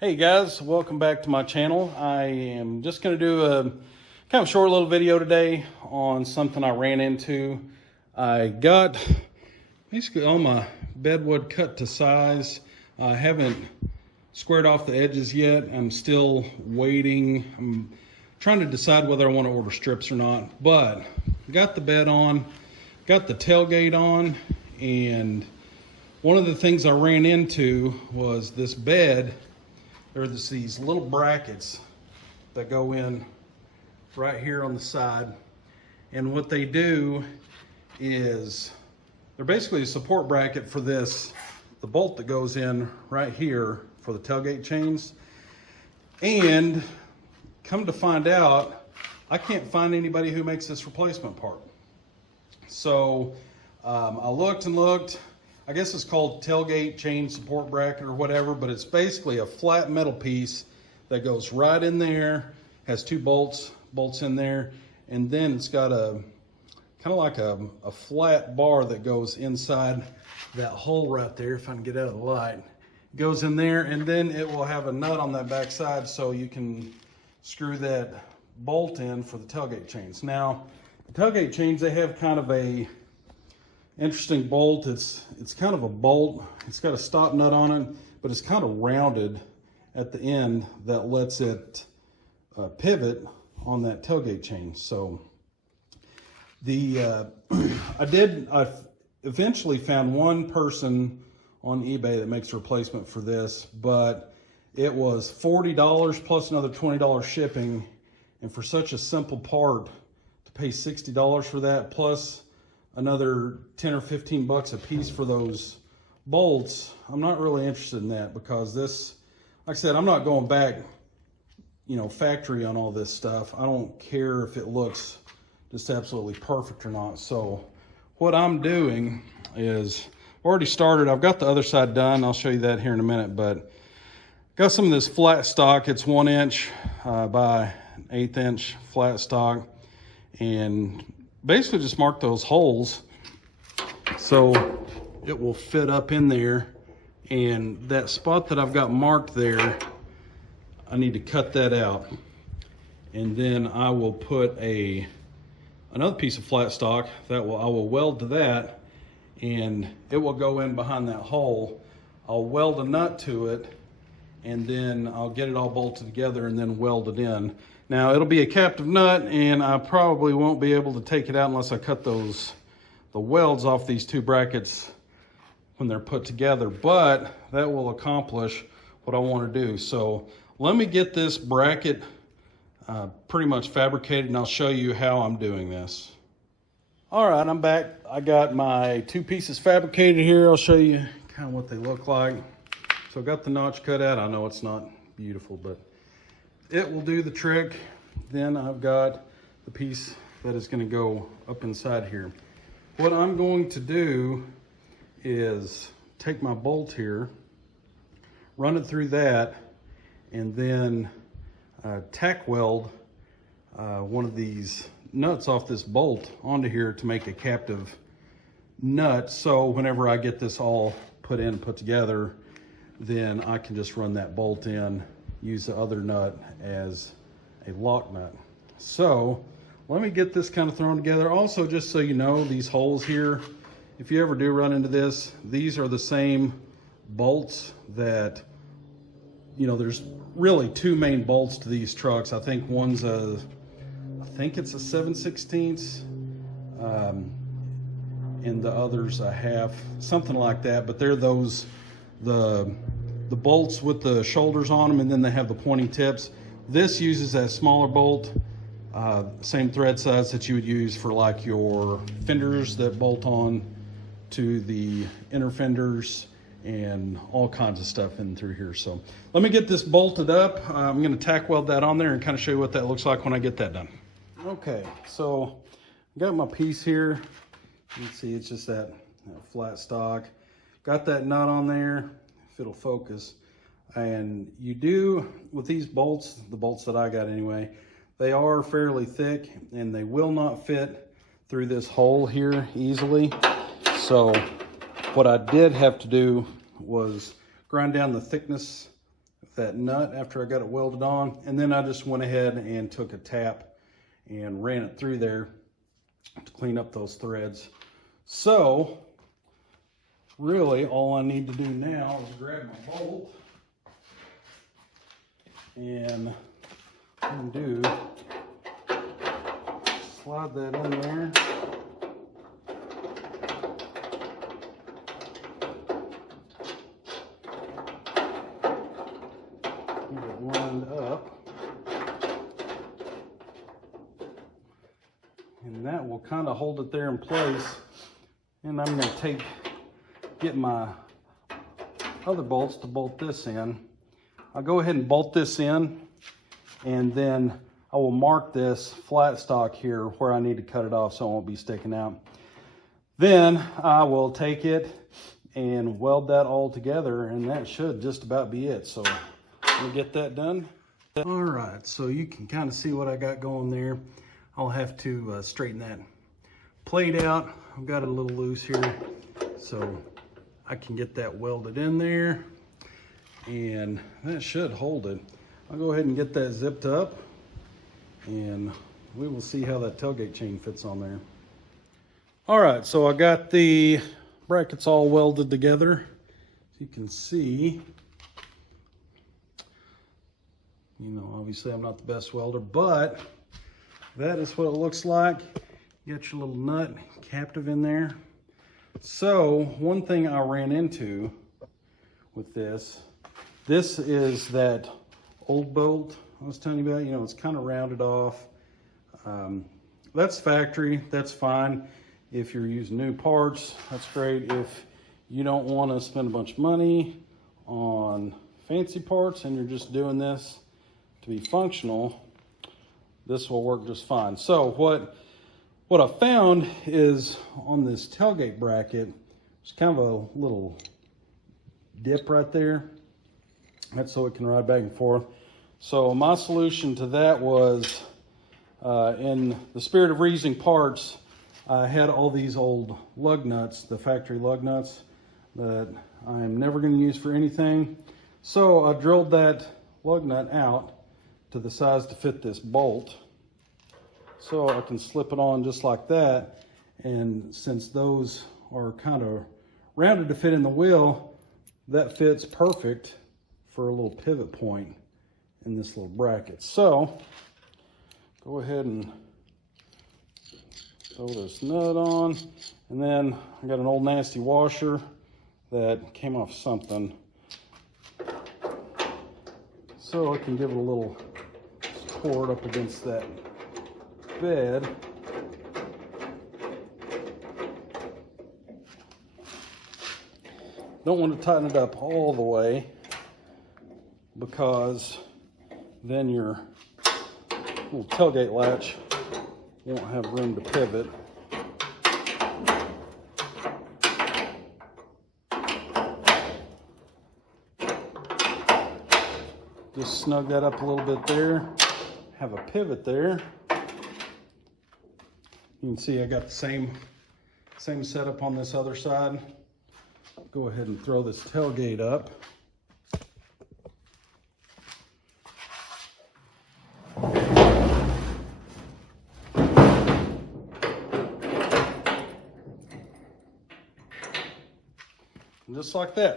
Hey guys, welcome back to my channel. I am just going to do a kind of short little video today on something I ran into. I got basically all my bedwood cut to size. I haven't squared off the edges yet. I'm still waiting. I'm trying to decide whether I want to order strips or not, but got the bed on, got the tailgate on, and one of the things I ran into was this bed. There's these little brackets that go in right here on the side, and what they do is they're basically a support bracket for this, the bolt that goes in right here for the tailgate chains. And come to find out, I can't find anybody who makes this replacement part. So I looked and looked. I guess it's called tailgate chain support bracket or whatever, but it's basically a flat metal piece that goes right in there, has two bolts in there, and then it's got a kind of like a flat bar that goes inside that hole right there. If I can get out of the light, it goes in there, and then it will have a nut on that back side so you can screw that bolt in for the tailgate chains. Now, the tailgate chains, they have kind of a interesting bolt. It's kind of a bolt. It's got a stop nut on it, but it's kind of rounded at the end that lets it pivot on that tailgate chain. So I eventually found one person on eBay that makes a replacement for this, but it was $40 plus another $20 shipping, and for such a simple part to pay $60 for that plus another 10 or 15 bucks a piece for those bolts, I'm not really interested in that, because this, like I said, I'm not going back, factory on all this stuff. I don't care if it looks just absolutely perfect or not. So what I'm doing is already started. I've got the other side done. I'll show you that here in a minute, but got some of this flat stock. It's 1 inch by 1/8 inch flat stock, and basically just mark those holes so it will fit up in there. And that spot that I've got marked there, I need to cut that out, and then I will put another piece of flat stock that I will weld to that, and it will go in behind that hole. I'll weld a nut to it, and then I'll get it all bolted together and then weld it in. Now, it'll be a captive nut, and I probably won't be able to take it out unless I cut the welds off these two brackets when they're put together, but that will accomplish what I want to do. So let me get this bracket pretty much fabricated, and I'll show you how I'm doing this. All right, I'm back. I got my two pieces fabricated here. I'll show you kind of what they look like. So I got the notch cut out. I know it's not beautiful, but it will do the trick. Then I've got the piece that is going to go up inside here. What I'm going to do is take my bolt here, run it through that, and then tack weld one of these nuts off this bolt onto here to make a captive nut. So whenever I get this all put together, then I can just run that bolt in, use the other nut as a lock nut. So let me get this kind of thrown together. Also, just so you know, these holes here, if you ever do run into this, these are the same bolts that, there's really two main bolts to these trucks. I think one's I think it's a 7/16, and the other's a half, something like that. But they're the bolts with the shoulders on them, and then they have the pointy tips. This uses that smaller bolt, same thread size that you would use for like your fenders that bolt on to the inner fenders and all kinds of stuff in through here. So let me get this bolted up. I'm going to tack weld that on there and kind of show you what that looks like when I get that done. Okay, so I got my piece here. You can see it's just that flat stock. Got that nut on there, if it'll focus. And you do, with these bolts, the bolts that I got anyway, they are fairly thick and they will not fit through this hole here easily. So what I did have to do was grind down the thickness of that nut after I got it welded on, and then I just went ahead and took a tap and ran it through there to clean up those threads. So really all I need to do now is grab my bolt and undo, slide that in there. Get it lined up. And that will kind of hold it there in place. And I'm going to get my other bolts to bolt this in. I'll go ahead and bolt this in, and then I will mark this flat stock here where I need to cut it off so it won't be sticking out. Then I will take it and weld that all together, and that should just about be it. So we'll get that done. All right, so you can kind of see what I got going there. I'll have to straighten that plate out. I've got it a little loose here, so I can get that welded in there, and that should hold it. I'll go ahead and get that zipped up, and we will see how that tailgate chain fits on there. All right, so I got the brackets all welded together. As you can see, you know, obviously I'm not the best welder, but that is what it looks like. You got your little nut captive in there. So one thing I ran into with this is that old bolt I was telling you about. You know, it's kind of rounded off. That's factory, that's fine. If you're using new parts, that's great. If you don't want to spend a bunch of money on fancy parts and you're just doing this to be functional, this will work just fine. So what I found is on this tailgate bracket, there's kind of a little dip right there. That's so it can ride back and forth. So my solution to that was, in the spirit of reusing parts, I had all these old lug nuts, the factory lug nuts, that I'm never going to use for anything. So I drilled that lug nut out to the size to fit this bolt. So I can slip it on just like that. And since those are kind of rounded to fit in the wheel, that fits perfect for a little pivot point in this little bracket. So go ahead and throw this nut on. And then I got an old nasty washer that came off something. So I can give it a little support up against that bed. Don't want to tighten it up all the way, because then your little tailgate latch won't have room to pivot. Just snug that up a little bit there, have a pivot there. You can see I got the same setup on this other side. Go ahead and throw this tailgate up. And just like that.